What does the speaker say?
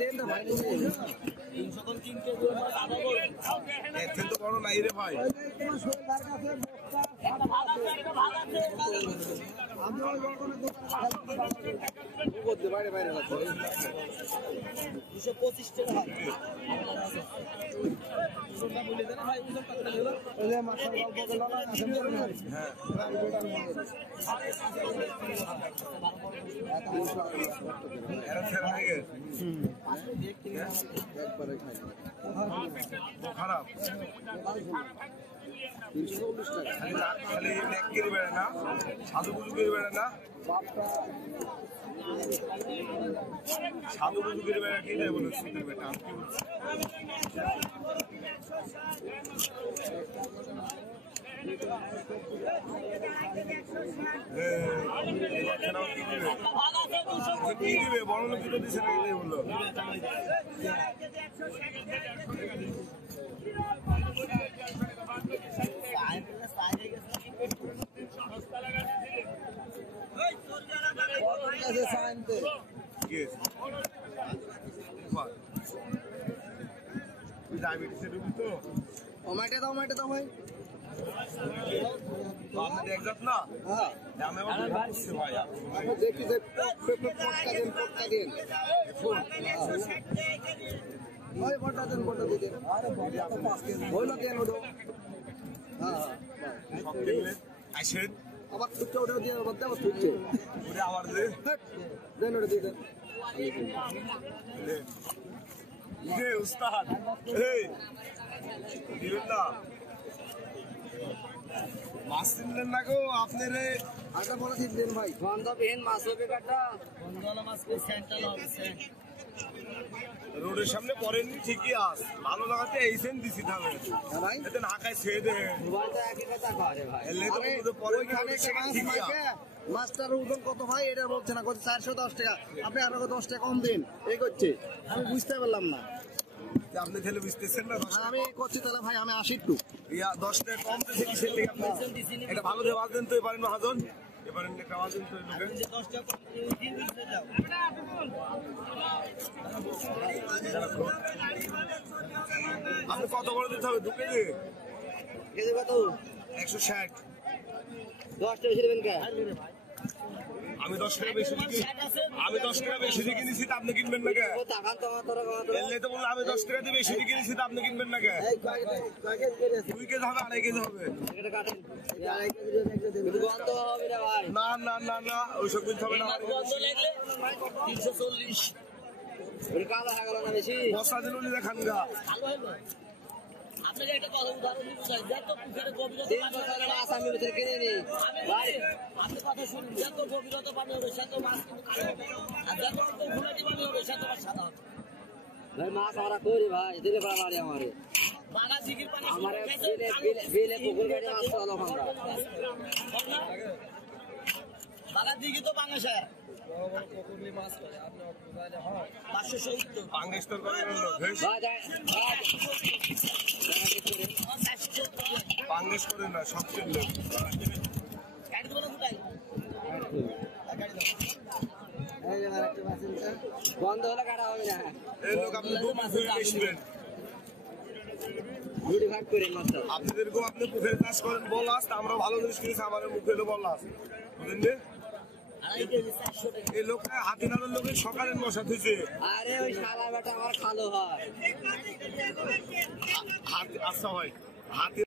দেন না ভাই 303 কেজি এর তো বড় নাই রে ভাই তোমার শরীরদার কাছে ভাগ আছে আমি ওই বলবো করতে বাইরে বাইরে 225 টাকা ওজনটা বলে দেন ভাই ওজন কত হলো ওই যে মাছের গল্প করলো না কাছে বলে না হ্যাঁ এরা ছেড়ে লাগে একবারে খাই খারাপ 340 টাকা খালি নেক করে বেড়ে না সাধু বুঝু করে বেড়ে না সাধু বুঝু করে বেড়ে কি দেয় বলো সুন্দর বেটা আমি কি বলছি কি দিবে বড় লোক তো দিছে না বললো ডায়াবেটিসের রোগী তো টমেটো দাও ভাই আপনি দেখজাত না হ্যাঁ আমি আবার বুঝছি ভাই দেখি যে পটকা দেন ওই পটকা দেন আরে বড় তো 5 কেজি হইলো দেন ওটো হ্যাঁ সব দিলে আসেন আবার টুকটা ওটা দিয়ে আবার দাও টুকছে ওরে আবার দে দেন ওটা দিয়ে দেন হে উস্তাদ এই দিবেন না মাছ কিনলেন না গো আপনারে আটা বড় দিন ভাই গন্ধবিহীন মাছ হবে কাটা গন্ধওয়ালা মাছ করে সেন্টাল হবে সেন্ট রোডের সামনে পড়েননি ঠিকই আস ভালো লাগাতে এই সেন দিছি তাহলে ভাই এতে ঢাকায় ছেড়ে দে দুবার তো একই কথা করে ভাই এলে তো পরে ওইখানে ঠিকই আস মাছটার ওজন কত ভাই এটা বলছে না কত 410 টাকা আপনি আরো 10 টাকা কম দিন এই করছে আমি বুঝতে পারলাম না আপনি তাহলে বুঝতেছেন না আমি করছি তাহলে ভাই আমি 80 টু ইয়া 10 টাকা কম দিছে কিসের লেগে আপনি এটা ভালো দেওয়া দেন তো এবারে মহাজন এবারে একটা আওয়াজ দেন তো লোকে 10 টাকা দিন দিতে যাও আপনি কত করে দিতে হবে 2 কেজি কেজি কত 160 10 টাকা দিবেন কে আমি 10 টাকা বেশি দিই আমি 10 টাকা বেশি দিয়ে কিনেছি তা আপনি কিনবেন না কে টাকা তো তোরা এলে তো বললাম আমি 10 টাকা দিয়ে বেশি দিয়ে কিনেছি তা আপনি কিনবেন না কে এই কয়েক 2 কেজি হবে 2.5 কেজি হবে এটা কাটেন আড়াই কেজি একটা দিন গন্ধ হবে না ভাই না না না না ওইসব কিনতে হবে না গন্ধ লাগলে 340 ওর কালো হয়ে গেল না বেশি বস্তা দিল নি দেখান গা ভালো হলো আপনাকে একটা কথা উদাহরণ দিতে চাই যত পুকুরে গভীরতা মাছ আমি ভিতরে কিনে নিই ভাই আপনি কথা শুনুন যত গভীরতা পানি হবে সেত মাছ কিন্তু কালো হবে আর যত ঘুরাটি পানি হবে সেত মাছ সাদা হবে ভাই মাছ আমরা করি ভাই দিলে বাড়ি আমারে বাগা দিঘির পানি আমারে বিলে পুকুর গাড়ি মাছ চালো আমরা বাগা দিঘি তো বাংলাদেশে মাছ করে আপনি বুঝাইলে হয় 570 বাংলাদেশ করে বাংলাদেশ করে না সব কিনলে বন্ধ হলে কাটা হবে না এই লোক আপনি বেশিবেন দুটি ভাগ করে মাত্র আপনাদেরকেও আপনি পুকুরে চাষ করেন বলাস আমরা ভালো জিনিস কিনেছি আমার মুখে তো বলাস বুঝলেন এই লোকটা হাতিনারের লোকের সকালের মশা থুইছে আরে ওই শালা বেটা আমার খালো হয় আচ্ছা ভাই হাতি